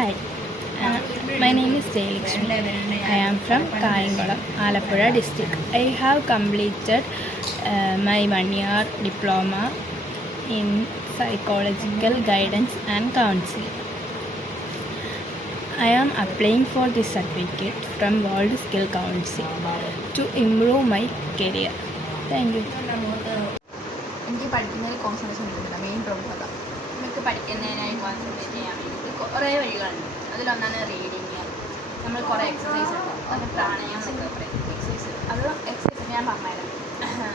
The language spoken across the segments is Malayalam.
Hi, my name is Jayalakshmi. I am from Kayangulam, Alappuzha district. I have completed my 1-year diploma in psychological guidance and counseling. I am applying for this certificate from World Skill Council to improve my career. Thank you. എനിക്ക് പഠിക്കുന്നതിൽ കോൺസെൻട്രേഷൻ കിട്ടുന്നില്ല. മെയിൻ പ്രോബ്ലം അതാണ്. നമുക്ക് പഠിക്കുന്നതിനായി കോൺസെൻട്രേറ്റ് ചെയ്യാൻ വേണ്ടിയിട്ട് കുറേ വഴികളുണ്ട്. അതിലൊന്നാണ് റീഡിങ്. നമ്മൾ കുറേ എക്സസൈസ് ഉണ്ട്, അത് പ്രാണായാമം എന്നൊക്കെ പറയും എക്സസൈസ്. അത് എക്സസൈസ് ഞാൻ പറഞ്ഞുതരാം.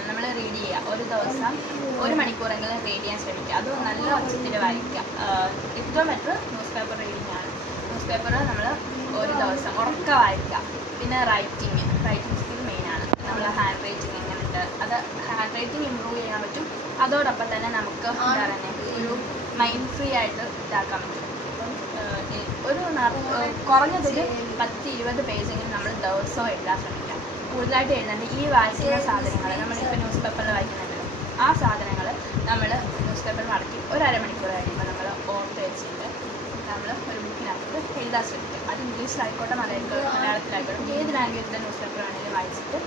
നമ്മൾ റീഡ് ചെയ്യുക, ഒരു ദിവസം 1 മണിക്കൂറെങ്കിലും റീഡ് ചെയ്യാൻ ശ്രമിക്കുക. അത് നല്ല ഒച്ചത്തിൽ വായിക്കുക. ഏറ്റവും ബെറ്റർ ന്യൂസ് പേപ്പർ റീഡിംഗ് ആണ്. ന്യൂസ് പേപ്പർ നമ്മൾ ഒരു ദിവസം ഉറക്ക വായിക്കുക. പിന്നെ റൈറ്റിംഗ് സ്കിൽ മെയിനാണ്. നമ്മൾ ഹാൻഡ് റൈറ്റിംഗ് എങ്ങനെയുണ്ട്, അത് ഹാൻഡ് റൈറ്റിംഗ് ഇമ്പ്രൂവ് ചെയ്യാൻ പറ്റും. അതോടൊപ്പം തന്നെ നമുക്ക് എന്താ പറയുന്നത്, ഒരു മൈൻഡ് ഫ്രീ ആയിട്ട് ഇതാക്കാൻ പറ്റും. ഒരു കുറഞ്ഞതൊരു 10-20 പേജെങ്കിലും നമ്മൾ ദിവസവും എഴുതാൻ ശ്രമിക്കാം. കൂടുതലായിട്ട് എഴുതാണ്ട് ഈ വായിക്കുന്ന സാധനങ്ങൾ നമ്മളിപ്പോൾ ന്യൂസ് പേപ്പറിൽ വായിക്കുന്നുണ്ടല്ലോ, ആ സാധനങ്ങൾ നമ്മൾ ന്യൂസ് പേപ്പറിൽ മടക്കി ഒരു അരമണിക്കൂർ കഴിയുമ്പോൾ നമ്മൾ ഓർത്ത് വെച്ചിട്ട് നമ്മൾ ഒരു ബുക്കിനകത്ത് എഴുതാൻ ശ്രമിക്കും. അത് ഇംഗ്ലീഷിലായിക്കോട്ടെ, മലയാളത്തിലായിക്കോട്ടെ, ഏത് ലാംഗ്വേജിലെ ന്യൂസ് പേപ്പർ വേണമെങ്കിലും വായിച്ചിട്ട്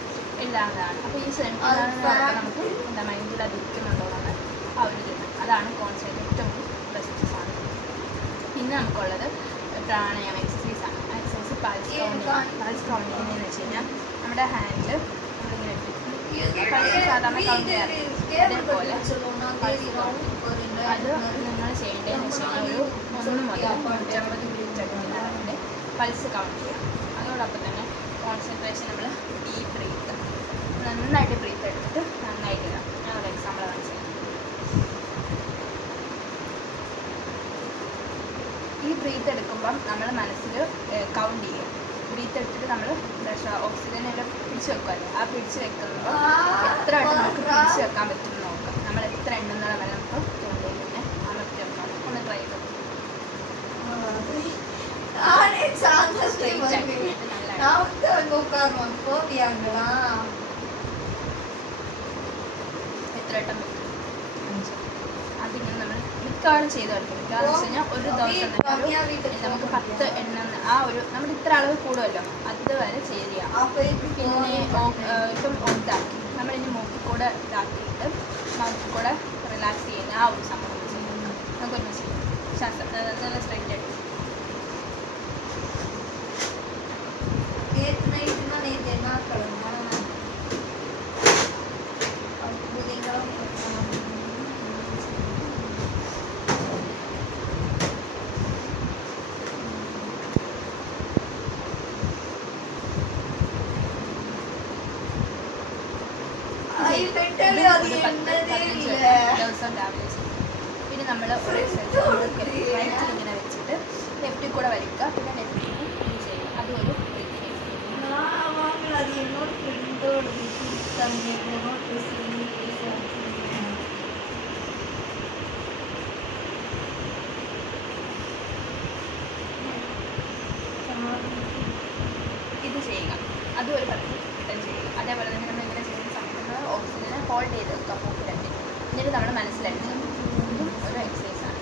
എഴുതാവുന്നതാണ്. അപ്പോൾ ഈ ശ്രമിക്കുന്നതിനോടൊപ്പം നമുക്ക് എന്താ മൈൻഡിൽ അത് ഇരിക്കുന്നുണ്ടോയെന്ന് ആ ഒരു ഇത്. അതാണ് കോൺസെൻട്രേറ്റ് ഏറ്റവും ബെസ്റ്റ് സാധനം. പിന്നെ നമുക്കുള്ളത് പ്രാണായാമം എക്സസൈസാണ്. എക്സസൈസ് പൾസ് കൗണ്ടിങ് എന്ന് വെച്ച് കഴിഞ്ഞാൽ നമ്മുടെ ഹാൻഡിൽ നമ്മളിങ്ങനെ പൾസ് സാധാരണ കൗണ്ട് ചെയ്യാറ്, അതേപോലെ അത് നിങ്ങൾ ചെയ്യേണ്ടതെന്ന് വെച്ച് കഴിഞ്ഞാൽ ഒരു 1 മുതൽ 150 ബീറ്റ് എടുക്കുന്നതിൻ്റെ പൾസ് കൗണ്ട് ചെയ്യാം. അതോടൊപ്പം തന്നെ കോൺസെൻട്രേഷൻ നമ്മൾ ഡീപ്പ് ബ്രീത്ത്, നന്നായിട്ട് ബ്രീത്ത് എടുത്തിട്ട് നന്നായിട്ട് ഇടാം. ഞാൻ ഒരു എക്സാമ്പിൾ കാണിച്ചു തരാം. ഈ ബ്രീത്ത് എടുക്കുമ്പം നമ്മൾ മനസ്സിൽ കൗണ്ട് ചെയ്യുക. ബ്രീത്ത് എടുത്തിട്ട് നമ്മൾ ഓക്സിജനെല്ലാം പിടിച്ച് വെക്കുമല്ലോ, ആ പിടിച്ച് വെക്കുമ്പോൾ എത്ര വട്ടം നമുക്ക് പിടിച്ച് വെക്കാൻ പറ്റും നോക്കാം. നമ്മൾ എത്ര എണ്ണുന്നുള്ള വരെ നമുക്ക് തൊണ്ടയിൽ തന്നെ അമർത്തി വെക്കാം. ഒന്ന് ട്രൈ ചെയ്ത് എത്ര വട്ടം പറ്റും? 5. അതിങ്ങനെ നമ്മൾ മിക്കവാറും ചെയ്ത് കളിക്കും. മിക്കവാറും വെച്ച് കഴിഞ്ഞാൽ ഒരു ദിവസം തന്നെ നമുക്ക് 10 എണ്ണ ആ ഒരു നമ്മൾ ഇത്ര അളവ് കൂടുമല്ലോ അതുവരെ ചെയ്യുക. പിന്നെ ഇപ്പം ഇതാക്കി നമ്മളിനി മൂക്കിൽ കൂടെ ഇതാക്കിയിട്ട് മൗത്തിൽ കൂടെ റിലാക്സ് ചെയ്യുന്ന ആ ഒരു സംഭവം ചെയ്യുക. നമുക്കൊന്ന് ചെയ്യാം. ശ്വാസം നല്ല സ്ട്രെയിറ്റ് ആയിട്ട് ദിവസം രാവിലെ ചെയ്യും. പിന്നെ നമ്മൾ ഒരു എക്സസൈസ് റൈറ്റിൽ ഇങ്ങനെ വെച്ചിട്ട് ലെഫ്റ്റിൽ കൂടെ വലിക്കുക, പിന്നെ ലെഫ്റ്റിൽ ഇത് ചെയ്യും. അതൊരു ഇത് ചെയ്യുക. അതും ഒരു 10 വട്ടം ചെയ്യുക. അതേപോലെ തന്നെ നമ്മൾ ഇങ്ങനെ ചെയ്യുന്ന സമയത്ത് ഓക്സിജനെ ഹോൾഡ് ചെയ്ത് വെക്കുക മൂക്കിലെത്തി. എന്നിട്ട് നമ്മൾ മനസ്സിലായിട്ട് ഒരു എക്സസൈസാണ്.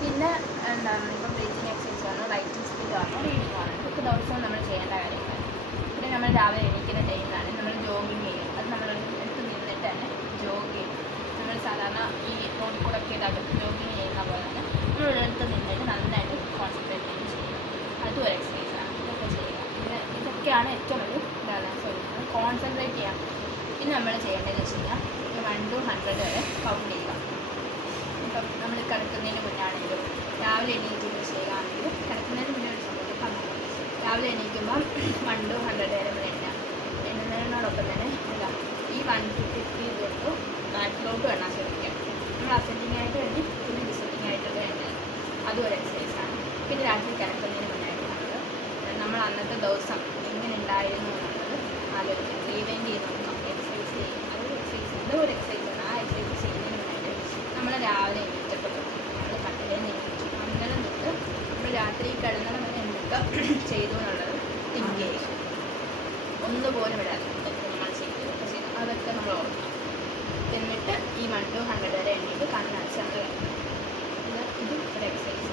പിന്നെ എന്താണ് ഇപ്പം ബ്രീത്തിങ് എക്സസൈസ് ആണ്, റൈറ്റിംഗ് സ്പീഡ് ആണ്, റീഡിങ് ആണ്. ഇതൊക്കെ ദിവസവും നമ്മൾ ചെയ്യേണ്ട കാര്യങ്ങളാണ്. പിന്നെ നമ്മൾ രാവിലെ എണീക്കുന്ന ടൈമിലാണ് നമ്മൾ ജോഗിങ് ചെയ്യുക. അത് നമ്മൾ എടുത്ത് നിന്നിട്ട് തന്നെ ജോഗ് ചെയ്യും. നമ്മൾ സാധാരണ ഈ റോഡിൽ കൂടെ ഒക്കെ ഇതാക്കും ജോഗിങ് ചെയ്യുന്ന പോലെ തന്നെ നമ്മൾ ഒരിടത്ത് നിന്നിട്ട് നന്നായിട്ട് കോൺസെൻട്രേറ്റ് ചെയ്ത് ചെയ്യുക. അതും ഒരു എക്സസൈസാണ്. ഇതൊക്കെ ചെയ്യുക. പിന്നെ ഇതൊക്കെയാണ് ഏറ്റവും വലിയ കോൺസെൻട്രേറ്റ് ചെയ്യാം. പിന്നെ നമ്മൾ ചെയ്യേണ്ടതെന്ന് വെച്ച് കഴിഞ്ഞാൽ 1 to 100 വരെ കൗണ്ട് ചെയ്യുക. ഇപ്പം നമ്മൾ കിടക്കുന്നതിന് മുന്നാണെങ്കിലും രാവിലെ എണീറ്റ് ചെയ്യുകയാണെങ്കിലും കിടക്കുന്നതിന് മുന്നേ ഒരു സമയത്ത് കമ്പനി രാവിലെ എണീക്കുമ്പം 1 to 100 വരെ നമ്മൾ എണ്ണുന്നതിനോടൊപ്പം തന്നെ എന്താ ഈ 150 തൊട്ട് ബാക്കിലോട്ട് എണ്ണാൻ ശ്രമിക്കാം. നമ്മൾ അസെൻഡിങ് ആയിട്ട് എണ്ണി പിന്നെ ഡിസെൻഡിങ് ആയിട്ടുള്ള എണ്ണ, അതും ഒരു എക്സസൈസാണ്. പിന്നെ രാത്രി കിടക്കുന്നതിന് മുന്നായിട്ട് നമ്മൾ അന്നത്തെ ദിവസം എങ്ങനെ ഉണ്ടായിരുന്നു എന്നുള്ളത് ആലോചിക്കാം, റീവൈൻഡ് ചെയ്ത് നോക്കാം. എക്സസൈസ് ചെയ്യും, അതൊരു എക്സസൈസ്, എന്തോ ഒരു എക്സസൈസാണ്. ആ എക്സസൈസ് ചെയ്യുന്നതിന് മുന്നായിട്ട് നമ്മൾ രാവിലെ എണീറ്റപ്പോൾ നമ്മൾ കട്ടിലിൽ നിന്ന് എണീക്കും. അങ്ങനെ തൊട്ട് നമ്മൾ രാത്രി കിടന്നിടം വരെ എന്തൊക്കെ ചെയ്തു എന്നുള്ളത് തിങ്ക് ചെയ്യുക. ഒന്നുപോലും ഇടാതെ നമ്മൾ ചെയ്തു അതൊക്കെ നമ്മൾ ഓർക്കണം. എന്നിട്ട് ഈ 1 to 100 വരെ എണ്ണീറ്റ് കണ്ണടച്ച് നമ്മൾ ഇതും ഒരു എക്സസൈസ്.